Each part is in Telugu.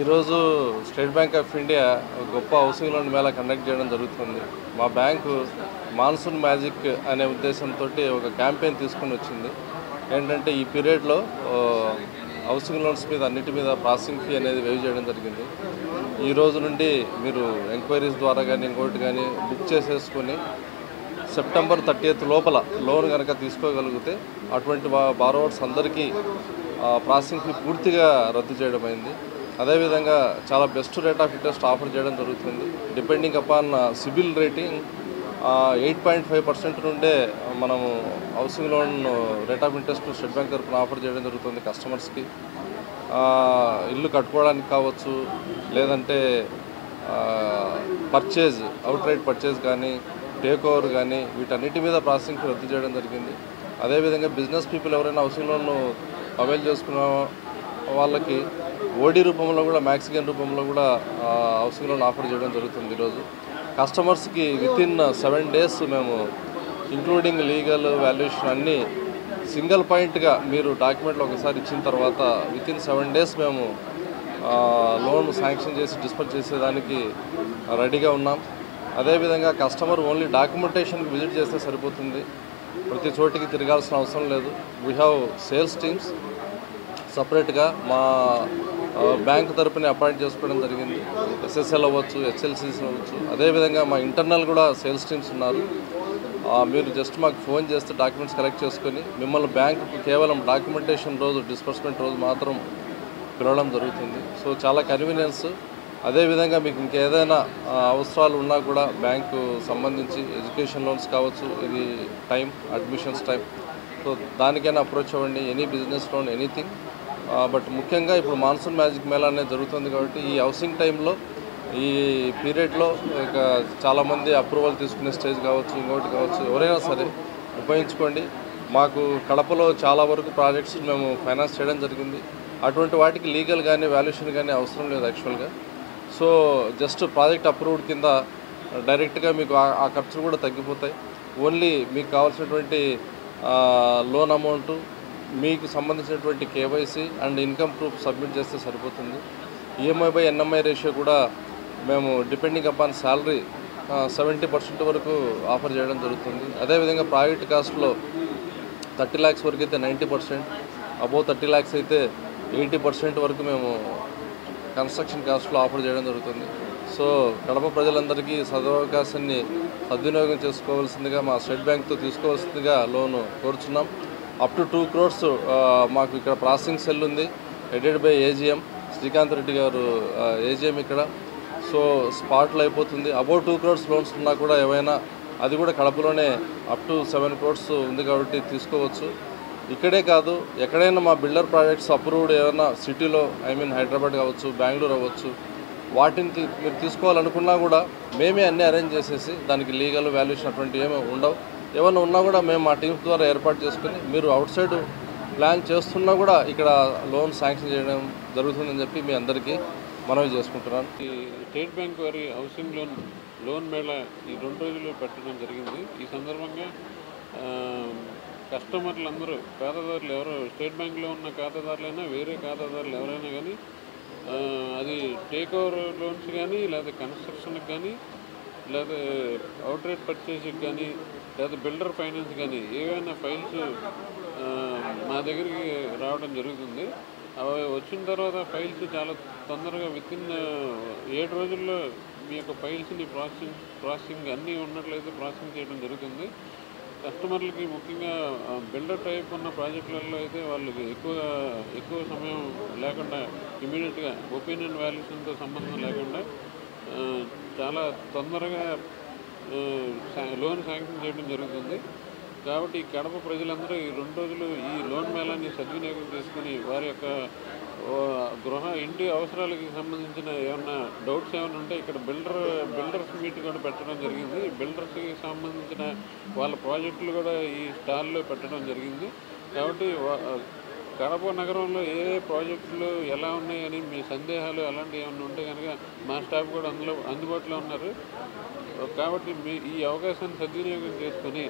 ఈరోజు స్టేట్ బ్యాంక్ ఆఫ్ ఇండియా గొప్ప హౌసింగ్ లోన్ మేళా కండక్ట్ చేయడం జరుగుతుంది. మా బ్యాంకు మాన్సూన్ మ్యాజిక్ అనే ఉద్దేశంతో ఒక క్యాంపెయిన్ తీసుకొని వచ్చింది. ఏంటంటే ఈ పీరియడ్లో హౌసింగ్ లోన్స్ మీద అన్నిటి మీద ప్రాసెసింగ్ ఫీ అనేది వేవ్ చేయడం జరిగింది. ఈ రోజు నుండి మీరు ఎంక్వైరీస్ ద్వారా కానీ ఇంకోటి కానీ బుక్ చేసేసుకొని సెప్టెంబర్ 30th లోపల లోన్ కనుక తీసుకోగలిగితే అటువంటి బారోవర్స్ అందరికీ ప్రాసెసింగ్ ఫీ పూర్తిగా రద్దు చేయడం అయింది. అదేవిధంగా చాలా best rate of interest offer చేయడం జరుగుతుంది. డిపెండింగ్ అపాన్ సిబిల్ రేటింగ్ 8.5% నుండే మనము housing loan rate of interest state bank తరఫున ఆఫర్ చేయడం జరుగుతుంది కస్టమర్స్కి. ఇల్లు కట్టుకోవడానికి కావచ్చు, లేదంటే పర్చేజ్ అవుట్ రైట్ పర్చేజ్ కానీ, టేక్ ఓవర్ కానీ, వీటన్నిటి మీద ప్రాసెసింగ్ రద్దు చేయడం జరిగింది. అదేవిధంగా బిజినెస్ పీపుల్ ఎవరైనా హౌసింగ్ లోన్ అవైల్ చేసుకున్న వాళ్ళకి ఓడి రూపంలో కూడా, మ్యాక్సిగన్ రూపంలో కూడా హౌసింగ్ లోన్ ఆఫర్ చేయడం జరుగుతుంది. ఈరోజు కస్టమర్స్కి వితిన్ 7 days మేము ఇంక్లూడింగ్ లీగల్ వాల్యుయేషన్ అన్నీ సింగిల్ పాయింట్గా మీరు డాక్యుమెంట్లు ఒకసారి ఇచ్చిన తర్వాత వితిన్ 7 days మేము లోన్ శాంక్షన్ చేసి డిస్పర్స్ చేసేదానికి రెడీగా ఉన్నాం. అదేవిధంగా కస్టమర్ ఓన్లీ డాక్యుమెంటేషన్కి విజిట్ చేస్తే సరిపోతుంది, ప్రతి చోటికి తిరగాల్సిన అవసరం లేదు. వీ హ్యావ్ సేల్స్ టీమ్స్ సపరేట్గా మా బ్యాంక్ తరపున అపాయింట్ చేసుకోవడం జరిగింది. ఎస్ఎస్ఎల్ అవ్వచ్చు, హెచ్ఎల్సీస్ అవ్వచ్చు. అదేవిధంగా మా ఇంటర్నల్ కూడా సేల్స్ టీమ్స్ ఉన్నారు. మీరు జస్ట్ మాకు ఫోన్ చేస్తే డాక్యుమెంట్స్ కలెక్ట్ చేసుకొని మిమ్మల్ని బ్యాంకుకు కేవలం డాక్యుమెంటేషన్ రోజు, డిస్బర్స్మెంట్ రోజు మాత్రం పిలవడం జరుగుతుంది. సో చాలా కన్వీనియన్స్. అదేవిధంగా మీకు ఇంకేదైనా అవసరాలు ఉన్నా కూడా బ్యాంకు సంబంధించి ఎడ్యుకేషన్ లోన్స్ కావచ్చు, ఇది టైం అడ్మిషన్స్ టైం, సో దానికైనా అప్రోచ్ అవ్వండి. Any business loan, anything. But ముఖ్యంగా ఇప్పుడు మాన్సూన్ మ్యాజిక్ మేళా అనేది జరుగుతుంది కాబట్టి ఈ హౌసింగ్ టైంలో, ఈ పీరియడ్లో ఇక చాలామంది అప్రూవల్ తీసుకునే స్టేజ్ కావచ్చు, ఇంకోటి కావచ్చు, ఎవరైనా సరే ఉపయోగించుకోండి. మాకు కడపలో చాలా వరకు ప్రాజెక్ట్స్ మేము ఫైనాన్స్ చేయడం జరిగింది. అటువంటి వాటికి లీగల్ కానీ వాల్యుయేషన్ కానీ అవసరం లేదు యాక్చువల్గా. సో జస్ట్ ప్రాజెక్ట్ అప్రూవ్డ్ కింద డైరెక్ట్గా మీకు ఆ ఖర్చులు కూడా తగ్గిపోతాయి. ఓన్లీ మీకు కావాల్సినటువంటి లోన్ అమౌంటు, మీకు సంబంధించినటువంటి KYC and income proof submit చేస్తే సరిపోతుంది. ఈఎంఐ బై ఎన్ఎంఐ రేషియో కూడా మేము డిపెండింగ్ అపాన్ శాలరీ 70% వరకు ఆఫర్ చేయడం జరుగుతుంది. అదేవిధంగా ప్రైవేట్ కాస్ట్లో 30 lakhs వరకు అయితే 90%, అబోవ్ 30 lakhs అయితే 80% వరకు మేము కన్స్ట్రక్షన్ కాస్ట్లో ఆఫర్ చేయడం జరుగుతుంది. సో కడప ప్రజలందరికీ సదవకాశాన్ని సద్వినియోగం చేసుకోవాల్సిందిగా, మా స్టేట్ బ్యాంక్తో తీసుకోవాల్సిందిగా లోను కోరుచున్నాం. అప్ టు 2 crores మాకు ఇక్కడ ప్రాసెసింగ్ సెల్ ఉంది, headed by AGM Srikanth Reddy గారు ఏజీఎం ఇక్కడ. సో స్పాట్లో అయిపోతుంది. అబౌవ్ 2 crores లోన్స్ ఉన్నా కూడా ఏవైనా అది కూడా కడపలోనే అప్ టు 7 crores ఉంది కాబట్టి తీసుకోవచ్చు. ఇక్కడే కాదు, ఎక్కడైనా మా బిల్డర్ ప్రాజెక్ట్స్ అప్రూవ్డ్ ఏమైనా సిటీలో, ఐ మీన్ హైదరాబాద్ కావచ్చు, బెంగళూరు అవ్వచ్చు, వాటిని మీరు తీసుకోవాలనుకున్నా కూడా మేమే అన్నీ అరేంజ్ చేసేసి దానికి లీగల్ వాల్యుయేషన్ అటువంటివి ఏమీ ఉండవు. ఏమైనా ఉన్నా కూడా మేము మా టీమ్స్ ద్వారా ఏర్పాటు చేసుకుని మీరు అవుట్ సైడ్ ప్లాన్ చేస్తున్నా కూడా ఇక్కడ లోన్ శాంక్షన్ చేయడం జరుగుతుందని చెప్పి మీ అందరికీ మనవి చేసుకుంటున్నాను. ఈ స్టేట్ బ్యాంక్ వారి హౌసింగ్ లోన్ మేళ ఈ 2 రోజులు పెట్టడం జరిగింది. ఈ సందర్భంగా కస్టమర్లందరూ, ఖాతాదారులు ఎవరు స్టేట్ బ్యాంక్లో ఉన్న ఖాతాదారులైనా వేరే ఖాతాదారులు ఎవరైనా కానీ అది టేక్ ఓవర్ లోన్స్ కానీ, లేదా కన్స్ట్రక్షన్కి కానీ, లేదా అవుట్రేట్ పర్చేస్కి కానీ, లేదా బిల్డర్ ఫైనాన్స్ కానీ ఏవైనా ఫైల్స్ మా దగ్గరికి రావడం జరుగుతుంది. అవి వచ్చిన తర్వాత ఫైల్స్ చాలా తొందరగా వితిన్ 7 రోజుల్లో మీ యొక్క ఫైల్స్ని ప్రాసెసింగ్ అన్నీ ఉన్నట్లయితే ప్రాసెసింగ్ చేయడం జరుగుతుంది. కస్టమర్లకి ముఖ్యంగా బిల్డర్ టైప్ ఉన్న ప్రాజెక్టులలో అయితే వాళ్ళకి ఎక్కువ సమయం లేకుండా ఇమీడియట్గా ఒపీనియన్ వాల్యుయేషన్తో సంబంధం లేకుండా చాలా తొందరగా లోన్ శాంక్షన్ చేయడం జరుగుతుంది. కాబట్టి ఈ కడప ప్రజలందరూ ఈ 2 రోజులు ఈ లోన్ మేళాన్ని సద్వినియోగం చేసుకుని వారి యొక్క ఇంటి అవసరాలకి సంబంధించిన ఏమన్నా డౌట్స్ ఏమైనా ఉంటే ఇక్కడ బిల్డర్స్ మీట్ కూడా పెట్టడం జరిగింది. బిల్డర్స్కి సంబంధించిన వాళ్ళ ప్రాజెక్టులు కూడా ఈ స్టాల్లో పెట్టడం జరిగింది. కాబట్టి కడప నగరంలో ఏ ప్రాజెక్టులు ఎలా ఉన్నాయని మీ సందేహాలు అలాంటివి ఏమైనా ఉంటే కనుక మా స్టాఫ్ కూడా అందుబాటులో ఉన్నారు. కాబట్టి ఈ అవకాశాన్ని సద్వినియోగం చేసుకొని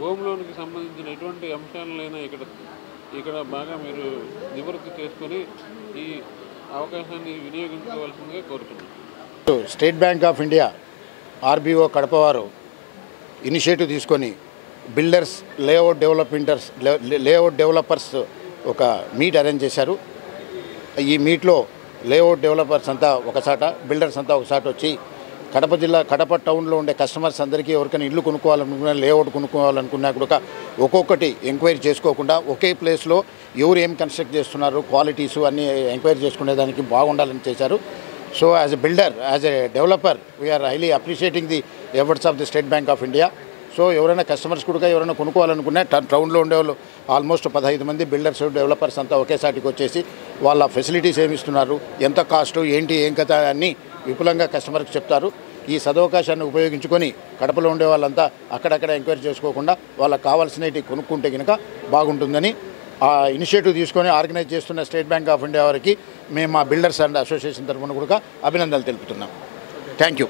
హోమ్ లోన్కి సంబంధించిన ఎటువంటి అంశాలైనా ఇక్కడ బాగా మీరు నివృత్తి చేసుకొని ఈ అవకాశాన్ని వినియోగించుకోవాల్సిందిగా కోరుతున్నాను. State Bank of India RBO Kadapa వారు ఇనిషియేటివ్ తీసుకొని బిల్డర్స్, లేఅవుట్ డెవలపర్స్ ఒక మీట్ అరేంజ్ చేశారు. ఈ మీట్లో లేఅవుట్ డెవలపర్స్ అంతా ఒకసాట, బిల్డర్స్ అంతా ఒకసాట వచ్చి కడప టౌన్లో ఉండే కస్టమర్స్ అందరికీ ఎవరికైనా ఇల్లు కొనుక్కోవాలనుకున్నా, లేఅవుట్ కొనుక్కోవాలనుకున్నా కూడా ఒక్కొక్కటి ఎంక్వైరీ చేసుకోకుండా ఒకే ప్లేస్లో ఎవరు ఏం కన్స్ట్రక్ట్ చేస్తున్నారు, క్వాలిటీస్ అన్నీ ఎంక్వైరీ చేసుకునేదానికి బాగుండాలని చేశారు. So as a builder, as a developer, we are highly appreciating the efforts of the State Bank of India. So ఎవరైనా కస్టమర్స్ కూడా ఎవరైనా కొనుక్కోవాలనుకున్నా టౌన్లో ఉండేవాళ్ళు ఆల్మోస్ట్ 15 మంది బిల్డర్స్, డెవలపర్స్ అంతా ఒకేసాటికి వచ్చేసి వాళ్ళ ఫెసిలిటీస్ ఏమి ఇస్తున్నారు, ఎంత కాస్టు, ఏంటి, ఏం కథ అన్నీ విపులంగా కస్టమర్కి చెప్తారు. ఈ సదవకాశాన్ని ఉపయోగించుకొని కడపలో ఉండే వాళ్ళంతా అక్కడక్కడ ఎంక్వైరీ చేసుకోకుండా వాళ్ళకి కావాల్సినవి కొనుక్కుంటే కనుక బాగుంటుందని ఆ ఇనిషియేటివ్ తీసుకొని ఆర్గనైజ్ చేస్తున్న స్టేట్ బ్యాంక్ ఆఫ్ ఇండియా వారికి మేము మా బిల్డర్స్ అండ్ అసోసియేషన్ తరఫున కూడా అభినందనలు తెలుపుతున్నాం. Thank you.